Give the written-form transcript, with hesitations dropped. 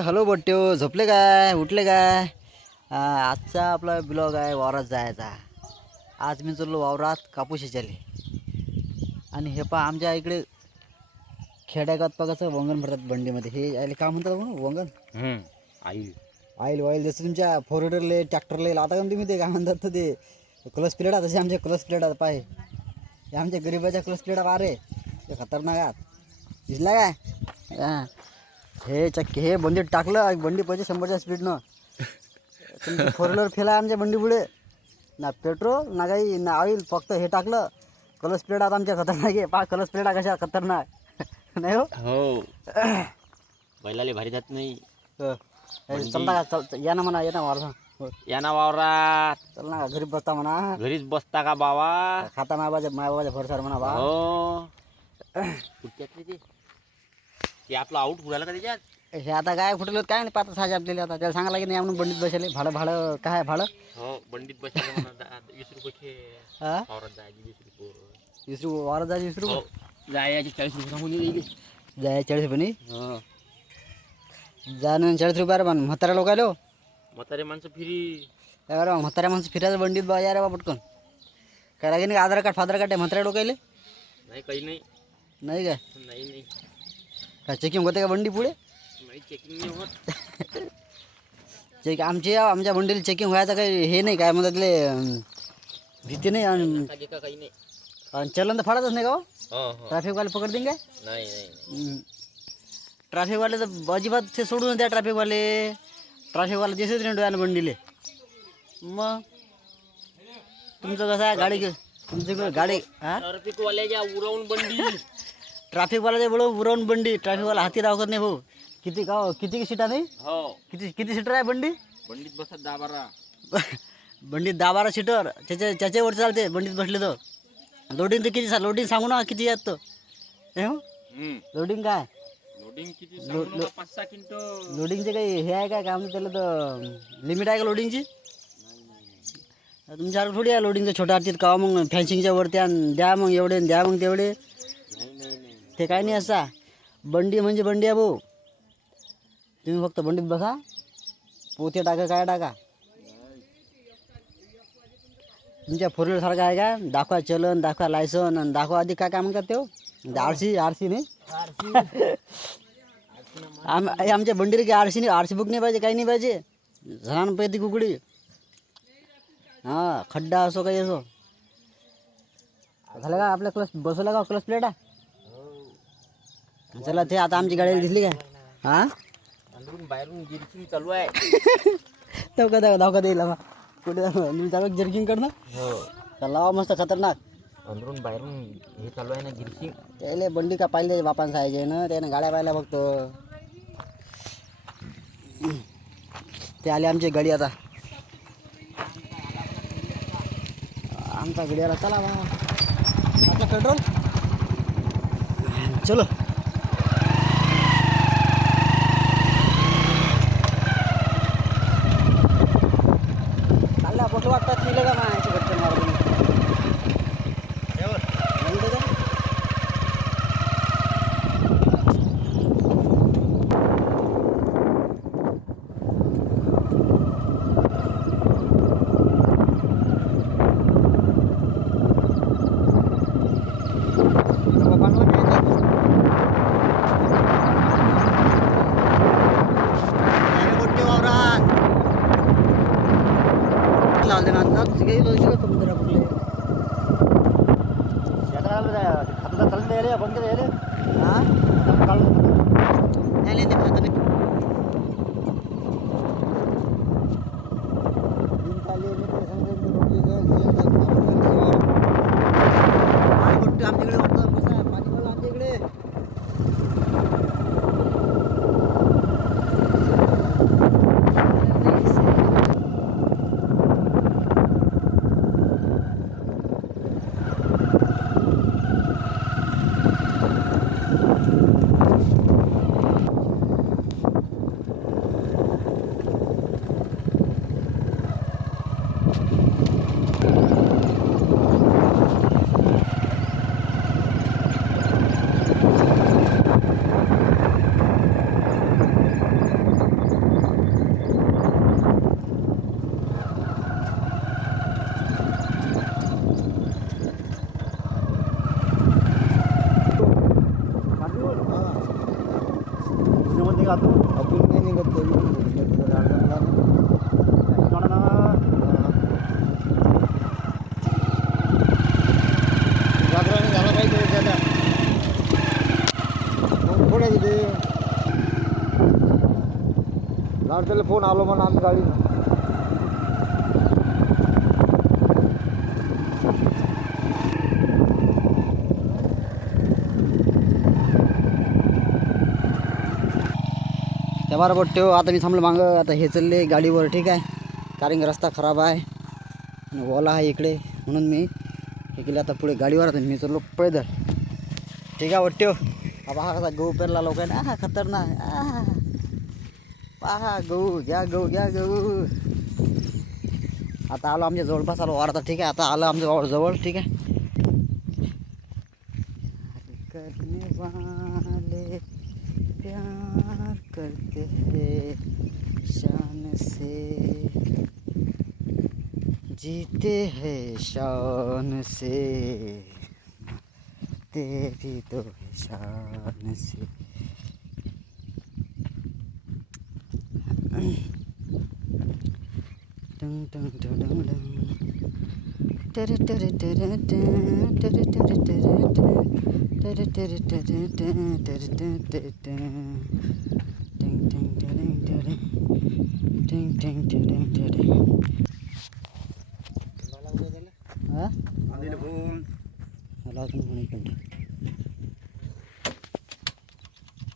Hello बट्ट्यो, झोपले काय उठले काय? आजचा आपला ब्लॉग आहे वावरात जायचा. आज मी चाललो वावरात कापूस यायले. आणि हे पहा आमच्या इकडे खेड्यागात पहा कसं वंगण भरतात बंडीमध्ये. हे यायला काय म्हणतात म्हणून वंगण? आई ऑइल ऑइल जसं तुमच्या फोर व्हीलरले ट्रॅक्टरले लावता का तुम्ही? ते काय म्हणतात तर ते क्लच प्लेट आहे, तसे आमचे क्लच प्लेट आहेत. पाय हे आमच्या गरीबाच्या क्लच प्लेट आहे रे. ते खतरनाक आहेत. दिसला काय? हां, हे चक्की हे बंडीत टाकलं, बंडी पाहिजे 100च्या स्पीडनं. तुमची फोर व्हीलर फेला आमच्या बंडी पुढे. ना पेट्रोल ना काही ना ऑइल, फक्त हे टाकलं. कलस प्लेट आता आमच्या खतरनाक आहे. पहा कलस प्लेटा कशा खतरनाक नाही हो. बैलाले भारी जात नाही. चलता का? चल या ना म्हणा, या ना वावरा, या ना वावरात. चल ना घरी बसता म्हणा. घरीच बसता का बाबा? खाता मायाबाच्या भरसार म्हणा बा. हो ते आपलं आऊट उडाला का त्याच्यात? हे आता काय फुटलं काय नाही पाहता साजे आपल्याला. आता त्याला सांगायला की नाही म्हणून बंडीत बसले. भाडं काय आहे भाडं? हो बंडीत बसले म्हणा. 20 रुपये खेळ हां, वावरात जायची 20 रुपये. 20 रुपये वावरात जायचे. 20 रुपये जायची 40 रुपये सांगून येईल. जाय 40 रुपये नाही हो जाणं 40 रुपये. अरे पण म्हाताऱ्या लोकायलो, म्हातारे माणसं फिरी. अरे म्हाताऱ्या माणसं फिरायचं बंडीत बा. या रे बा पटकन. काय लागेल नाही आधार कार्ड फादर कार्ड आहे म्हाताऱ्या लोकायले? नाही काही नाही. नाही काय? नाही नाही काय चेकिंग होते का बंडी पुढे? नाही चेकिंग नाही होत. आमच्या बंडीला चेकिंग व्हायचं काही हे नाही, काय म्हणतात ले भीती नाही. आणि काही नाही. चलन तर फाडतच नाही का? हो हो ट्रॅफिकवाले पकडतील काय? नाही नाही ट्रॅफिकवाले तर अजिबात ते सोडून द्या. ट्रॅफिकवाले दिसत नाही डोळ्याला बंडीले. मग तुमचं कसं आहे गाडी तुमची गाडी? हां, ट्रॅफिकवाल्याच्या उरवून बंडी. ट्रॅफिकवाल्याच्या बरोबर उरवून बंडी. ट्रॅफिकवाला हाती दाखवत नाही भाऊ. किती सीटा नाही? हो किती सीटर आहे बंडी? बंडीत बसतात 10-12. बंडीत 10-12 सीटर. त्याच्यावर चालते बंडीत बसले तर. लोडिंग तर किती? लोडिंग सांगू ना किती आहेत तर. हे हो लोडिंग काय? लोडिंग किती? 5-6 क्विंटल. लोडिंगचे काही हे आहे काय म्हणतात त्याला? तर लिमिट आहे का लोडिंगची? तुमच्याकडे थोडी आहे लोडिंगचं. छोट्या आरतीत का मग फॅन्सिंगच्या वरती द्या मग एवढे, द्या मग तेवढे. नाही ते काय नाही असा. बंडी म्हणजे बंडी आहे भाऊ. तुम्ही फक्त बंडीत बसा. पोते टाका काय टाका. तुमच्या फोर व्हीलर सारखं आहे का? दाखवा चलन, दाखवा लायसन आणि दाखवा आधी काय म्हणतात ते आरसी नाही. आमच्या बंडीला की आरसी बुक नाही पाहिजे, काही नाही पाहिजे. झणान पैदी कुकडी. हां, खड्डा असो काही असो. झालं का आपल्या क्लस बसवला का क्लस प्लेट आहे? चला ते आता आमची गाडी दिसली काय? हां, अंदरून बाहेरून गिरकिंग चालू आहे. धावका देईल बा. कुठे चालू जर्किंग करणं? हो लावा मस्त खतरनाक. अंदरून बाहेरून हे चालू आहे ना गिरकिंग. त्याले बंडी का पाहिजे बापान साहायचे ना, त्यानं गाड्या पाहिल्या बघतो. ते आले आमची गाडी आता. आमचा गाडी आला. चला बा आता पेट्रोल. चलो चालला फोटो वाटतात मिळेल का मायाची घटना मारून समुद्र कुठले आता चालते रे बंद रे. हां नाही ते खात नाही. आमच्याकडे वाटतं कसं आहे पाणी पडलं आमच्याकडे. अजून नाही निघत जागरण झालं पाहिजे त्याला मग पुढे तिथे लाडच्याला फोन आलो म्हणून आम्ही गाडी त्या बरोबर ठेव. आता मी थांबलो मागं. आता हे चालले गाडीवर ठीक आहे कारण की रस्ता खराब आहे आणि ओला आहे इकडे म्हणून मी हे केलं. आता पुढे गाडीवर आता मी चाललो पैदल ठीक आहे वाटतो. पहा कसा गहू पेरला लोकांना हा खतरनाक पहा गहू घ्या गहू. आता आलो आमच्या जवळपास आलो वार. आता ठीक आहे आता आलं आमच्या वावर जवळ ठीक आहे. करने वाले प्यार करते हैं शान से जीते हैं शान से तेरी तो है शान से. डंग डंग डंग डंग डंग tere tere tere tere tere tere tere tere tere tere tere tere tere ding ding ding ding ding ding ding ding. हा मला अजून कोणी कंट